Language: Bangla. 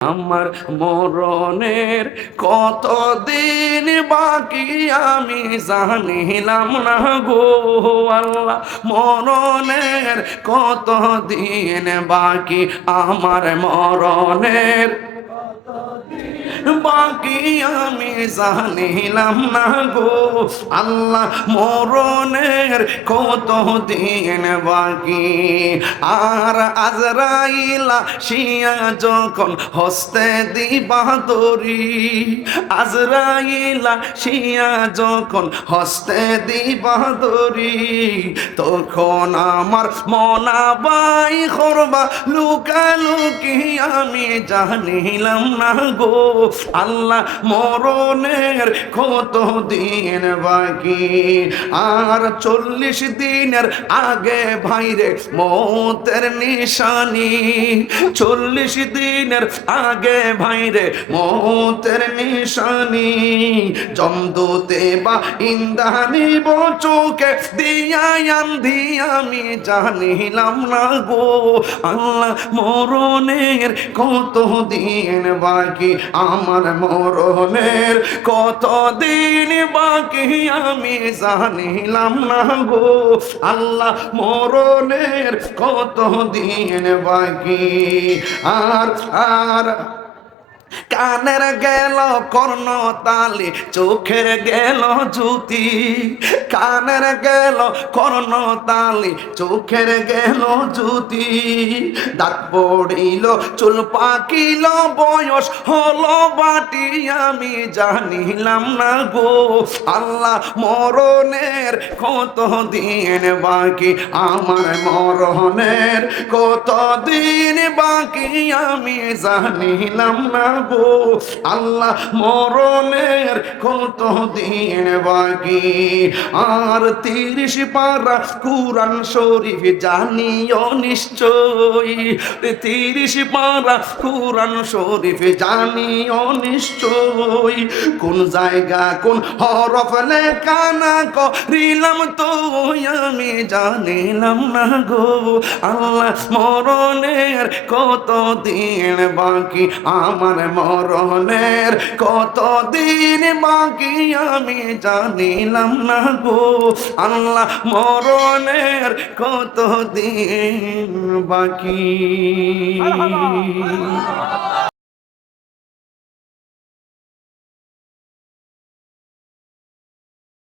আমার মরণের কতদিন বাকি আমি জানিলাম না গো আল্লাহ, মরণের কতদিন বাকি আমার মরণের বাকি আমি জানিলাম না গো আল্লাহ, মরণের কত দিন বাকি। আর আজরাইলা শিয়া যখন হস্তে দিবা দরি, আজরাইলা শিয়া যখন হস্তে দিবা দরি, তখন আমার মনাবাই করবা লুকালুকি আমি জানিলাম না গো আল্লাহ, মরণের কত দিন বাকি। আর 40 দিনের আগে ভাইরে মৌতের নিশানি, 40 দিনের আগে ভাইরে মৌতের নিশানি, জমদূতে বা ইন্দানি চোখে দিয়াম আমি জানিলাম না গো আল্লাহ, মরণের কত দিন বাকি আমার মরণের কত দিন বাকি আমি জানিলাম না গো আল্লাহ, মরণের কত দিন বাকি। আর কানের গেল কর্ণ তালি, চোখের গেল জ্যোতি, কানের গেল কর্ণ তালি, চোখের গেল জ্যোতি, দাঁত পড়িল চুল পাকিল বয়স হলো বাটি আমি জানিলাম না গো আল্লাহ, মরণের কত দিন বাকি আমার মরণের কত দিন বাকি আমি জানিলাম না গো আল্লাহ, মরণের কত দিন বাকি। আর 30 পারা কুরআন শরীফ জানিও নিশ্চয়, 30 পারা কুরআন শরীফ জানিও নিশ্চয়, কোন জায়গা কোন হরফ লেখা না করিলাম তো আমি জানিলাম না গো আল্লাহ, মরণের কত দিন বাকি আমার মরণের কত দিন বাকি আমি জানিলাম না গো আল্লাহ, মরণের কত দিন বাকি।